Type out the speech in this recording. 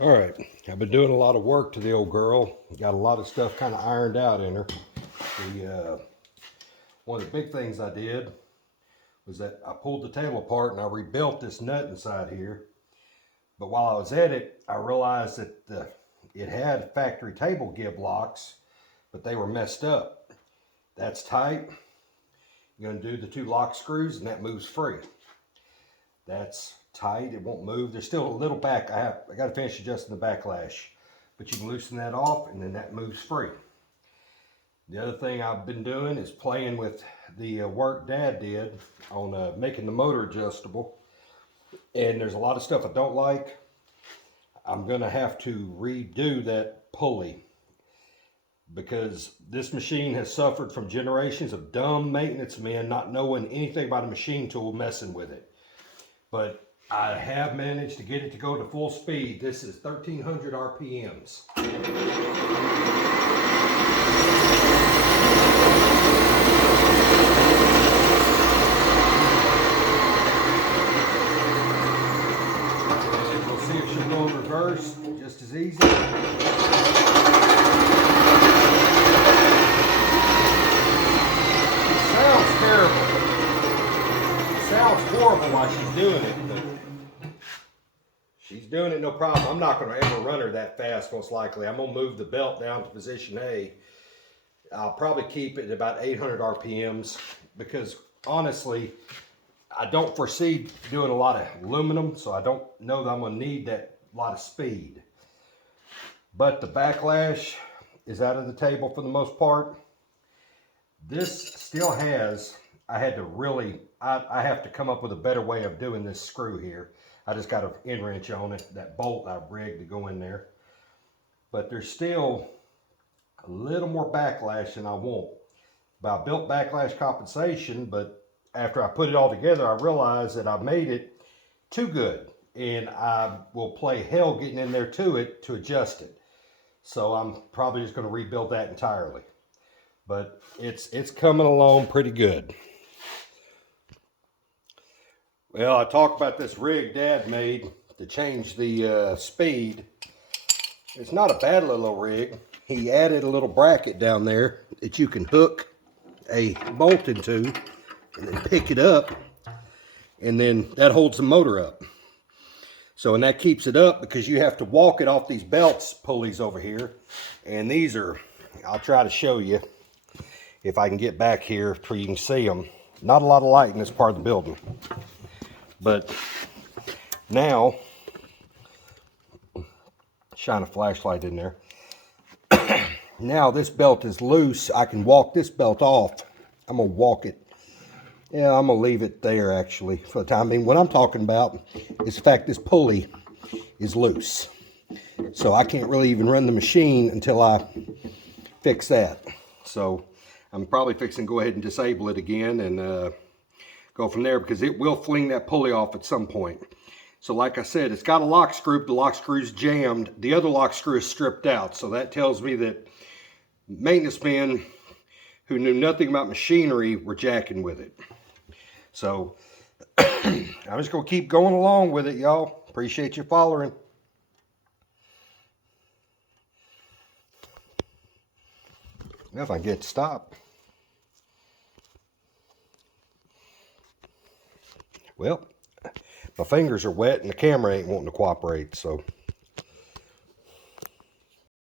All right, I've been doing a lot of work to the old girl. Got a lot of stuff kind of ironed out in her. One of the big things I did was that I pulled the table apart and I rebuilt this nut inside here. But while I was at it, I realized that it had factory table gib locks, but they were messed up. That's tight. You're going to do the two lock screws and that moves free. That's tight, it won't move. There's still a little back. I got to finish adjusting the backlash, but you can loosen that off and then that moves free. The other thing I've been doing is playing with the work Dad did on making the motor adjustable. And there's a lot of stuff I don't like. I'm gonna have to redo that pulley because this machine has suffered from generations of dumb maintenance men not knowing anything about a machine tool messing with it. But I have managed to get it to go to full speed. This is 1300 RPMs. And we'll see if she'll go in reverse just as easy. It sounds terrible. It sounds horrible while she's doing it. She's doing it no problem. I'm not going to ever run her that fast, most likely. I'm going to move the belt down to position A. I'll probably keep it at about 800 RPMs because, honestly, I don't foresee doing a lot of aluminum, so I don't know that I'm going to need that lot of speed. But the backlash is out of the table for the most part. This still has, I have to come up with a better way of doing this screw here. I just got an end wrench on it, that bolt I've rigged to go in there. But there's still a little more backlash than I want. But I built backlash compensation, but after I put it all together, I realized that I made it too good. And I will play hell getting in there to it to adjust it. So I'm probably just going to rebuild that entirely. But it's coming along pretty good. Well, I talked about this rig Dad made to change the speed. It's not a bad little rig. He added a little bracket down there that you can hook a bolt into and then pick it up, and then that holds the motor up. So, and that keeps it up because you have to walk it off these belts pulleys over here. And these are, I'll try to show you if I can get back here so you can see them. Not a lot of light in this part of the building. But now, shine a flashlight in there. Now this belt is loose. I can walk this belt off. I'm going to walk it. Yeah, I'm going to leave it there actually for the time being. What I'm talking about is the fact this pulley is loose. So I can't really even run the machine until I fix that. So I'm probably fixing to go ahead and disable it again and go from there because it will fling that pulley off at some point. So like I said, it's got a lock screw. The lock screw's jammed. The other lock screw is stripped out. So that tells me that maintenance men who knew nothing about machinery were jacking with it. So I'm just going to keep going along with it, y'all. Appreciate you following. Now if I can get it to stop. Well, my fingers are wet and the camera ain't wanting to cooperate, so